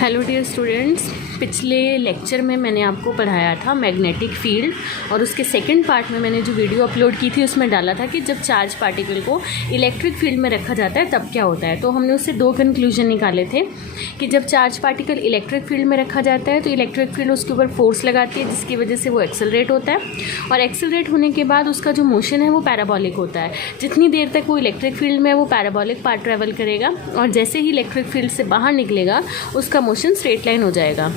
Hello dear students, पिछले lecture में मैंने आपको पढ़ाया था मैग्नेटिक फील्ड और उसके सेकंड पार्ट में मैंने जो वीडियो अपलोड की थी उसमें डाला था कि जब चार्ज पार्टिकल को इलेक्ट्रिक फील्ड में रखा जाता है तब क्या होता है। तो हमने उससे दो कंक्लूजन निकाले थे कि जब चार्ज पार्टिकल इलेक्ट्रिक फील्ड में रखा जाता है तो इलेक्ट्रिक फील्ड उसके ऊपर फोर्स लगाती है जिसकी वजह से वो एक्सेलरेट होता है और एक्सेलरेट होने के बाद उसका जो मोशन है वो पैराबोलिक होता है। जितनी देर तक वो इलेक्ट्रिक फील्ड में वो पैराबोलिक पार्ट ट्रैवल करेगा और जैसे ही इलेक्ट्रिक फील्ड से बाहर निकलेगा उसका मोशन स्ट्रेट लाइन हो जाएगा।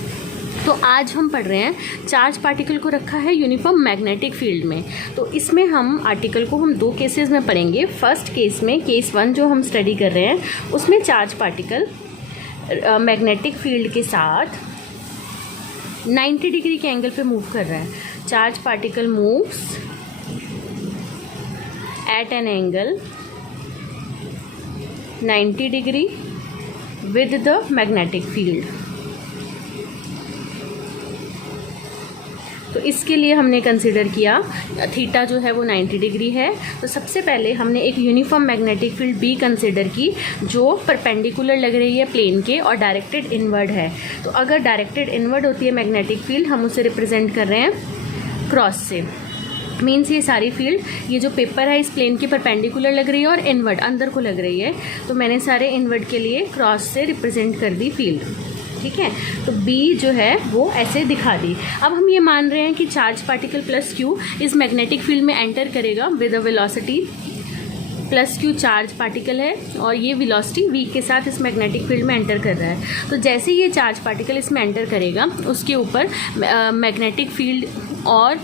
तो आज हम पढ़ रहे हैं चार्ज पार्टिकल को रखा है यूनिफॉर्म मैग्नेटिक फील्ड में। तो इसमें हम आर्टिकल को हम दो केसेस में पढ़ेंगे। फर्स्ट केस में केस 1 जो हम स्टडी कर रहे हैं उसमें चार्ज पार्टिकल मैग्नेटिक फील्ड के साथ 90 डिग्री के एंगल पे मूव कर रहा है। Charge particle moves eight an angle 90 degree with the magnetic field. तो इसके लिए हमने कंसिडर किया थीटा जो है वो 90 डिग्री है। तो सबसे पहले हमने एक uniform magnetic field be consider की जो परपेंडिकुलर लग रही है प्लेन के और डायरेक्टेड इनवर्ड है। तो अगर डायरेक्टेड इनवर्ड होती है मैग्नेटिक फील्ड हम उसे रिप्रेजेंट कर रहे हैं क्रॉस से। मीन्स ये सारी फील्ड ये जो पेपर है इस प्लेन के परपेंडिकुलर लग रही है और इनवर्ड अंदर को लग रही है। तो मैंने सारे इनवर्ड के लिए क्रॉस से रिप्रेजेंट कर दी फील्ड। ठीक है, तो B जो है वो ऐसे दिखा दी। अब हम ये मान रहे हैं कि चार्ज पार्टिकल प्लस Q इस मैग्नेटिक फील्ड में एंटर करेगा with a velocity plus Q charge particle है और ये वेलोसिटी V के साथ इस मैग्नेटिक फील्ड में एंटर कर रहा है। तो जैसे ये चार्ज पार्टिकल इसमें एंटर करेगा उसके ऊपर मैग्नेटिक फील्ड और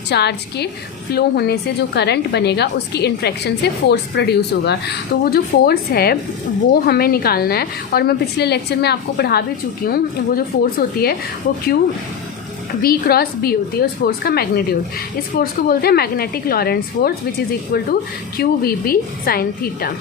चार्ज के फ्लो होने से जो करंट बनेगा उसकी इंट्रैक्शन से फोर्स प्रोड्यूस होगा। तो वो जो फोर्स है वो हमें निकालना है और मैं पिछले लेक्चर में आपको पढ़ा भी चुकी हूँ। वो जो फोर्स होती है वो V क्रॉस B होती है उस फोर्स का मैग्नीट्यूड। इस फोर्स को बोलते हैं magnetic Lorentz force which is equal to QVB sine theta.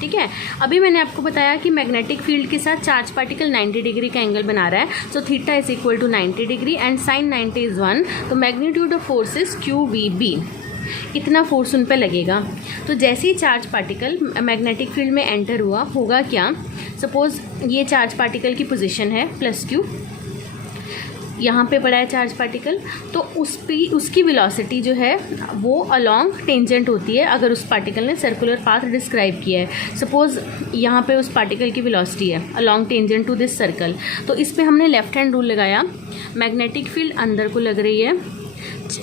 ठीक है, अभी मैंने आपको बताया कि मैग्नेटिक फील्ड के साथ चार्ज पार्टिकल 90 डिग्री का एंगल बना रहा है। So theta is equal to 90 degree and sine 90 is 1। तो magnitude of force is QVB। इतना फोर्स उन पर लगेगा। तो जैसे ही चार्ज पार्टिकल मैग्नेटिक फील्ड में एंटर हुआ होगा क्या, सपोज ये चार्ज पार्टिकल की पोजीशन है प्लस Q, यहाँ पे पड़ा है चार्ज पार्टिकल। तो उसकी वेलोसिटी जो है वो अलोंग टेंजेंट होती है अगर उस पार्टिकल ने सर्कुलर पाथ डिस्क्राइब किया है। सपोज यहाँ पे उस पार्टिकल की वेलोसिटी है along tangent to this circle. तो इस पे हमने लेफ्ट हैंड रूल लगाया। मैग्नेटिक फील्ड अंदर को लग रही है,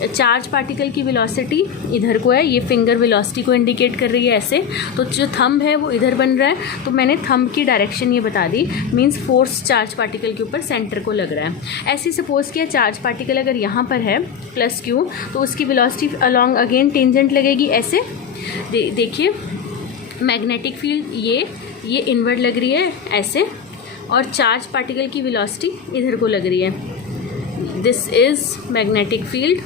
चार्ज पार्टिकल की वेलोसिटी इधर को है, ये फिंगर वेलोसिटी को इंडिकेट कर रही है ऐसे। तो जो थंब है वो इधर बन रहा है तो मैंने थंब की डायरेक्शन ये बता दी। मींस फोर्स चार्ज पार्टिकल के ऊपर सेंटर को लग रहा है। ऐसे सपोज किया चार्ज पार्टिकल अगर यहाँ पर है प्लस Q तो उसकी वेलोसिटी अलोंग अगेन टेंजेंट लगेगी ऐसे। देखिए मैग्नेटिक फील्ड ये इनवर्ड लग रही है ऐसे और चार्ज पार्टिकल की वेलोसिटी इधर को लग रही है। दिस इज़ मैग्नेटिक फील्ड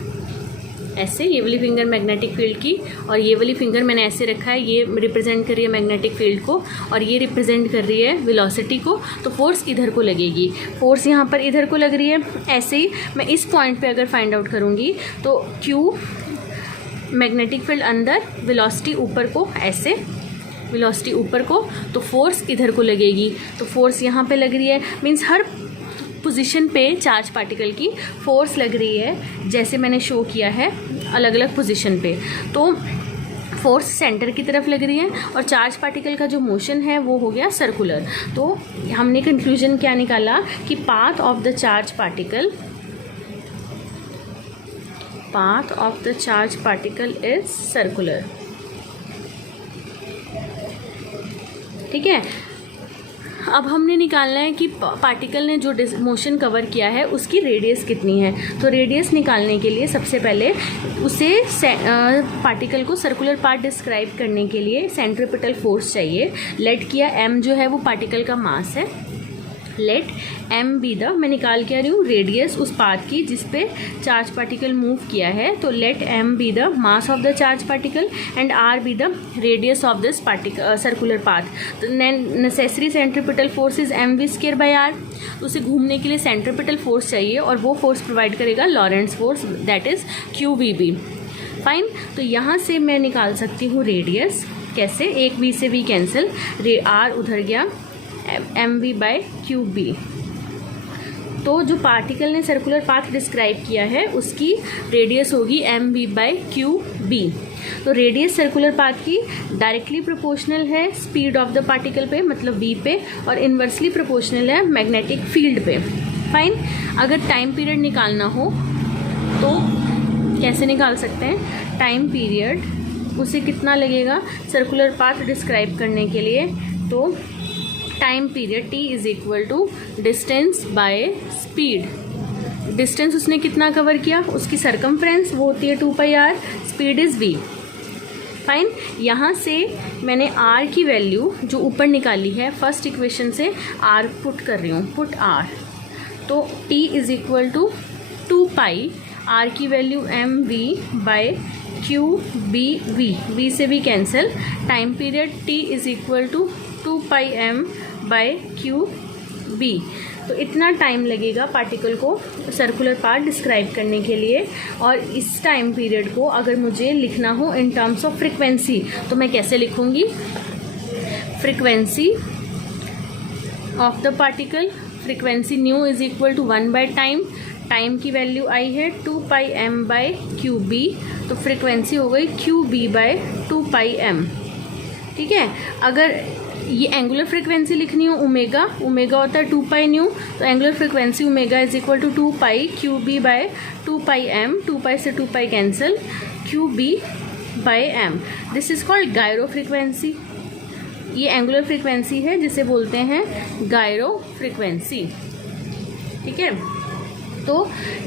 ऐसे। ये वाली फिंगर मैग्नेटिक फील्ड की और ये वाली फिंगर मैंने ऐसे रखा है, ये रिप्रेजेंट कर रही है मैग्नेटिक फील्ड को और ये रिप्रेजेंट कर रही है वेलोसिटी को। तो फोर्स इधर को लगेगी, फोर्स यहाँ पर इधर को लग रही है। ऐसे ही मैं इस पॉइंट पे अगर फाइंड आउट करूँगी तो Q मैग्नेटिक फील्ड अंदर, वेलोसिटी ऊपर को ऐसे, वेलोसिटी ऊपर को, तो फोर्स इधर को लगेगी। तो फोर्स यहाँ पे लग रही है। मीन्स हर पोजीशन पे चार्ज पार्टिकल की फोर्स लग रही है जैसे मैंने शो किया है अलग अलग पोजीशन पे। तो फोर्स सेंटर की तरफ लग रही है और चार्ज पार्टिकल का जो मोशन है वो हो गया सर्कुलर। तो हमने कंक्लूजन क्या निकाला कि path of the charge particle is circular. ठीक है, अब हमने निकालना है कि पार्टिकल ने जो मोशन कवर किया है उसकी रेडियस कितनी है। तो रेडियस निकालने के लिए सबसे पहले उसे पार्टिकल को सर्कुलर पाथ डिस्क्राइब करने के लिए सेंट्रीपिटल फोर्स चाहिए। लेट किया m जो है वो पार्टिकल का मास है। लेट m बी द, मैं निकाल के आ रही हूँ रेडियस उस पाथ की जिस पे चार्ज पार्टिकल मूव किया है। तो let m be the mass of the charge particle and r be the radius of this circular path. तो necessary centripetal force is mv² by r। तो उसे घूमने के लिए सेंट्रीपिटल फोर्स चाहिए और वो फोर्स प्रोवाइड करेगा Lorentz force that is QVB। Fine, तो यहाँ से मैं निकाल सकती हूँ रेडियस। कैसे, एक v से v कैंसिल, r उधर गया, mv बाई QB। तो जो पार्टिकल ने सर्कुलर पाथ डिस्क्राइब किया है उसकी रेडियस होगी mv/qb। तो रेडियस सर्कुलर पाथ की डायरेक्टली प्रोपोर्शनल है स्पीड ऑफ द पार्टिकल पे, मतलब v पे, और इन्वर्सली प्रोपोर्शनल है मैग्नेटिक फील्ड पे। फाइन। अगर टाइम पीरियड निकालना हो तो कैसे निकाल सकते हैं? टाइम पीरियड उसे कितना लगेगा सर्कुलर पाथ डिस्क्राइब करने के लिए? तो time period t is equal to distance by speed. Distance उसने कितना कवर किया, उसकी सरकमफ्रेंस वो होती है 2πr, speed is v। Fine. यहाँ से मैंने r की वैल्यू जो ऊपर निकाली है फर्स्ट इक्वेशन से r पुट कर रही हूँ, पुट r। तो t is equal to 2π, r की वैल्यू mv/qb, v से भी cancel. Time period t is equal to 2πm/qb। तो इतना टाइम लगेगा पार्टिकल को सर्कुलर पाथ डिस्क्राइब करने के लिए। और इस टाइम पीरियड को अगर मुझे लिखना हो इन टर्म्स ऑफ फ्रिक्वेंसी तो मैं कैसे लिखूँगी? Frequency of the particle, frequency nu is equal to 1/टाइम। टाइम की वैल्यू आई है 2πm/qb, तो फ्रिक्वेंसी हो गई qb/2πm। ठीक है। अगर ये एंगुलर फ्रिक्वेंसी लिखनी हो ओमेगा, ओमेगा होता है 2π न्यू, तो angular frequency omega is equal to 2π qb/2πm। 2π से 2π cancel, qb/m। This is called gyro frequency. ये एंगुलर फ्रिक्वेंसी है जिसे बोलते हैं गायरो फ्रिक्वेंसी। ठीक है। तो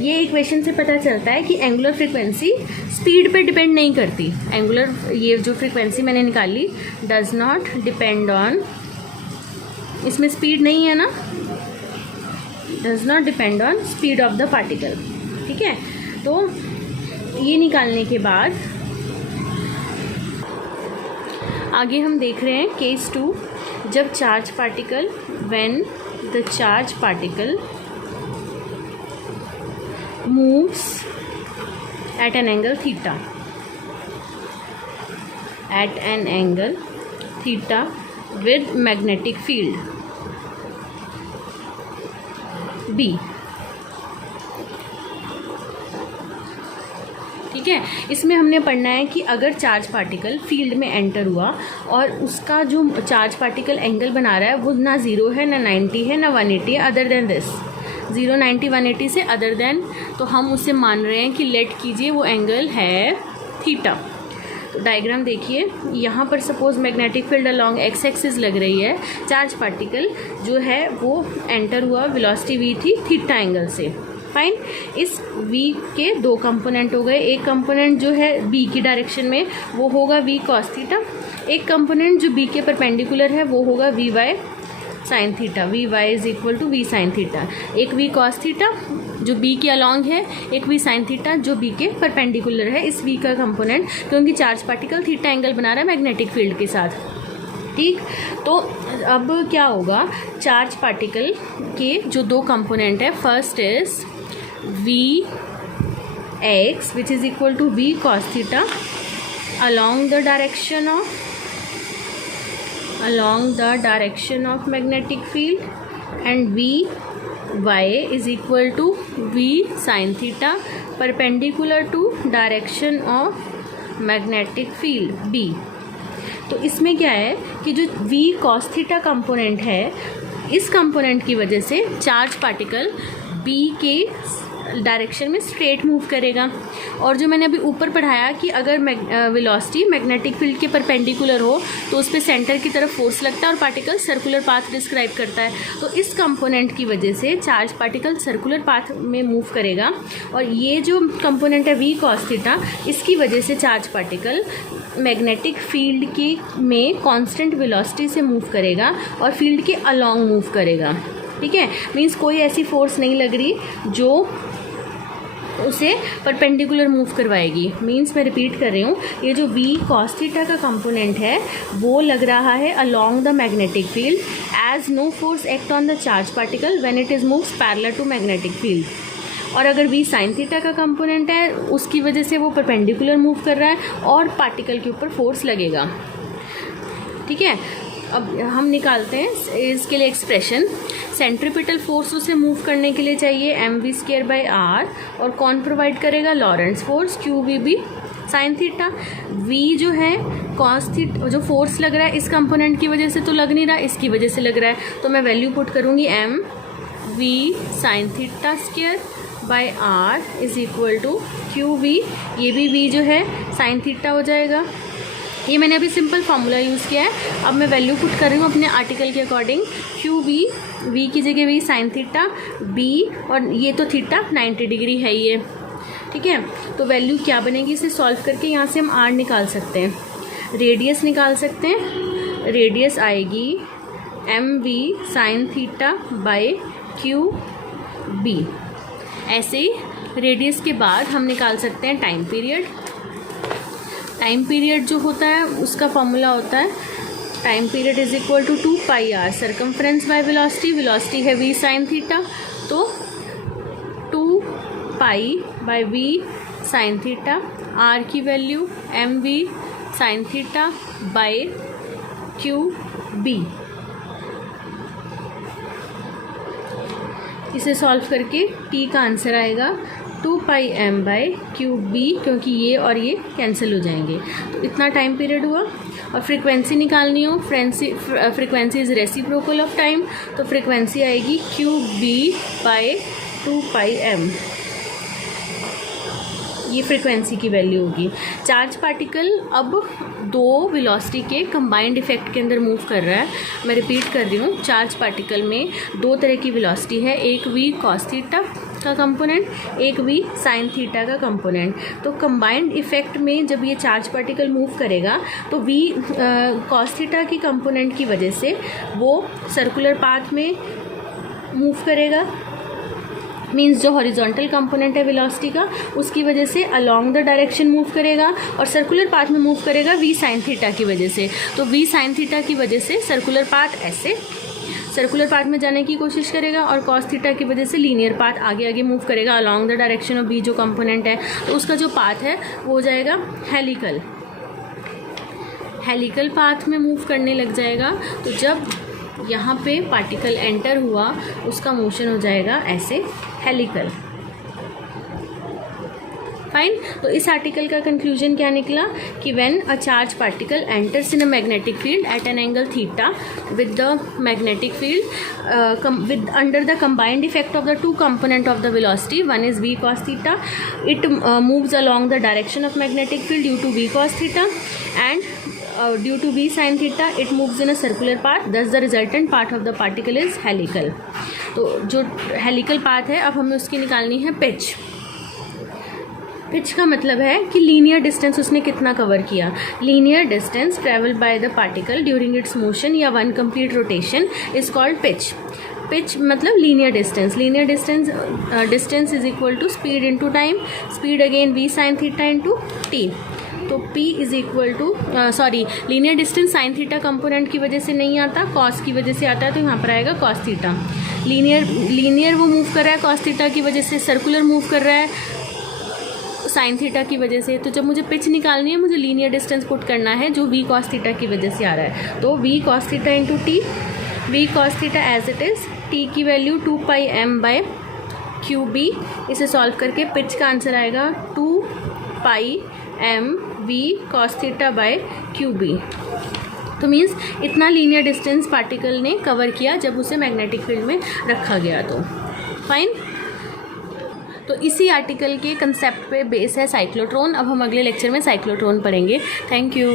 ये इक्वेशन से पता चलता है कि एंगुलर फ्रिक्वेंसी स्पीड पे डिपेंड नहीं करती। एंगुलर ये जो फ्रिक्वेंसी मैंने निकाली डज नॉट डिपेंड ऑन, इसमें स्पीड नहीं है ना, does not depend on speed of the particle. ठीक है। तो ये निकालने के बाद आगे हम देख रहे हैं केस 2, जब charge particle, when the charge particle moves at an angle theta, at an angle theta with magnetic field B। ठीक है। इसमें हमने पढ़ना है कि अगर चार्ज पार्टिकल फील्ड में एंटर हुआ और उसका जो चार्ज पार्टिकल एंगल बना रहा है वो ना 0 है, ना 90 है, ना 180 है, अदर देन दिस 0, 90, 180 से अदर देन, तो हम उसे मान रहे हैं कि लेट कीजिए वो एंगल है थीटा। तो डायग्राम देखिए, यहाँ पर suppose magnetic field along x axis लग रही है, चार्ज पार्टिकल जो है वो एंटर हुआ, वेलोसिटी v थी थीटा एंगल से। फाइन। इस v के दो कंपोनेंट हो गए, एक कंपोनेंट जो है b की डायरेक्शन में वो होगा v cos थीटा, एक कंपोनेंट जो b के परपेंडिकुलर है वो होगा vy sine theta, V Y is equal to V sine theta. एक वी कॉस थीटा जो बी के अलॉन्ग है, एक वी साइन थीटा जो बी के परपेंडिकुलर है। इस वी का कंपोनेंट क्योंकि चार्ज पार्टिकल थीटा एंगल बना रहा है मैग्नेटिक फील्ड के साथ। ठीक। तो अब क्या होगा, चार्ज पार्टिकल के जो दो कंपोनेंट है, first is V X which is equal to V cos theta along the direction of magnetic field, and Vy is equal to V sin theta perpendicular to direction of magnetic field B। तो इसमें क्या है कि जो V cos theta component है, इस component की वजह से चार्ज पार्टिकल B के डायरेक्शन में स्ट्रेट मूव करेगा। और जो मैंने अभी ऊपर पढ़ाया कि अगर वेलोसिटी मैग्नेटिक फील्ड के परपेंडिकुलर हो तो उस पर सेंटर की तरफ फोर्स लगता है और पार्टिकल सर्कुलर पाथ डिस्क्राइब करता है। तो इस कंपोनेंट की वजह से चार्ज पार्टिकल सर्कुलर पाथ में मूव करेगा, और ये जो कंपोनेंट है वी कॉस थीटा, इसकी वजह से चार्ज पार्टिकल मैग्नेटिक फील्ड की में कांस्टेंट वेलोसिटी से मूव करेगा और फील्ड के अलॉन्ग मूव करेगा। ठीक है। मीन्स कोई ऐसी फोर्स नहीं लग रही जो उसे परपेंडिकुलर मूव करवाएगी। मीन्स मैं रिपीट कर रही हूँ, ये जो वी कॉस थीटा का कंपोनेंट है वो लग रहा है along the magnetic field as no force act on the charge particle when it is moves parallel to magnetic field. और अगर वी साइन थीटा का कंपोनेंट है उसकी वजह से वो परपेंडिकुलर मूव कर रहा है और पार्टिकल के ऊपर फोर्स लगेगा। ठीक है। अब हम निकालते हैं इसके लिए एक्सप्रेशन। सेंट्रीपिटल फोर्स उसे मूव करने के लिए चाहिए mv²/r, और कौन प्रोवाइड करेगा? Lorentz force QVB sine theta. v जो है कॉस थीटा, जो फोर्स लग रहा है इस कंपोनेंट की वजह से तो लग नहीं रहा, इसकी वजह से लग रहा है, तो मैं वैल्यू पुट करूँगी mv sine theta square by r is equal to QV। ये भी v जो है साइन थीटा हो जाएगा। ये मैंने अभी सिंपल फार्मूला यूज़ किया है। अब मैं वैल्यू पुट कर रही हूँ अपने आर्टिकल के अकॉर्डिंग। QV, v की जगह v साइन थीटा, b और ये तो थीटा 90 डिग्री है ये, ठीक है। तो वैल्यू क्या बनेगी, इसे सॉल्व करके यहाँ से हम r निकाल सकते हैं, रेडियस निकाल सकते हैं। रेडियस आएगी mv sine theta by QB। ऐसे ही रेडियस के बाद हम निकाल सकते हैं टाइम पीरियड। टाइम पीरियड जो होता है उसका फॉर्मूला होता है time period is equal to 2πr circumference by velocity. Velocity है v साइन थीटा, तो 2π/v साइन थीटा। r की value mv sine theta by QB। इसे सॉल्व करके t का आंसर आएगा 2πm/QB, क्योंकि ये और ये कैंसिल हो जाएंगे। तो इतना टाइम पीरियड हुआ। और फ्रीक्वेंसी निकालनी हो, frequency is reciprocal of time, तो फ्रीक्वेंसी आएगी QB/2πm। ये फ्रीक्वेंसी की वैल्यू होगी। चार्ज पार्टिकल अब दो वेलोसिटी के कंबाइंड इफेक्ट के अंदर मूव कर रहा है। मैं रिपीट कर रही हूँ, चार्ज पार्टिकल में दो तरह की वेलोसिटी है, एक v कॉस थीटा का कंपोनेंट, एक v साइन थीटा का कंपोनेंट। तो कंबाइंड इफेक्ट में जब ये चार्ज पार्टिकल मूव करेगा तो v कॉस थीटा की कंपोनेंट की वजह से वो सर्कुलर पाथ में मूव करेगा, मीन्स जो हॉरिजॉन्टल कंपोनेंट है वेलोसिटी का उसकी वजह से अलोंग द डायरेक्शन मूव करेगा, और सर्कुलर पाथ में मूव करेगा v साइन थीटा की वजह से। तो v साइन थीटा की वजह से सर्कुलर पाथ ऐसे सर्कुलर पाथ में जाने की कोशिश करेगा, और कॉस थीटा की वजह से लीनियर पाथ आगे आगे मूव करेगा along the direction of v जो कंपोनेंट है। तो उसका जो पाथ है वो हो जाएगा हेलिकल पाथ में मूव करने लग जाएगा। तो जब यहाँ पे पार्टिकल एंटर हुआ उसका मोशन हो जाएगा ऐसे हेलिकल। फाइन। तो इस आर्टिकल का कंक्लूजन क्या निकला कि when a charge particle enters in a magnetic field at an angle theta with the magnetic field with under the combined effect of the two component of the velocity, one is v cos theta, it moves along the direction of magnetic field due to v cos theta, and due to v sin theta it moves in a circular path, thus the resultant path of the particle is helical. तो जो helical path है अब हमें उसकी निकालनी है pitch. Pitch का मतलब है कि लीनियर डिस्टेंस उसने कितना कवर किया। Linear distance travel by the particle during its motion या one complete rotation is called pitch. Pitch मतलब linear distance. Linear distance is equal to speed into time, speed again v sine theta into T. तो p is equal to linear distance sine theta component की वजह से नहीं आता, cos की वजह से आता है, तो यहाँ पर आएगा कॉस थीटा। लीनियर वो मूव कर रहा है कॉस थीटा की वजह से, सर्कुलर मूव कर रहा है साइन थीटा की वजह से। तो जब मुझे पिच निकालनी है मुझे लीनियर डिस्टेंस पुट करना है जो v कॉस थीटा की वजह से आ रहा है। तो v cos theta into T, v cos theta as it is, t की वैल्यू 2πm/QB। इसे सॉल्व करके पिच का आंसर आएगा 2πmv cos theta by QB। तो मीन्स इतना लीनियर डिस्टेंस पार्टिकल ने कवर किया जब उसे मैग्नेटिक फील्ड में रखा गया। तो फाइन। तो इसी आर्टिकल के कंसेप्ट पे बेस है साइक्लोट्रॉन। अब हम अगले लेक्चर में साइक्लोट्रॉन पढ़ेंगे। Thank you.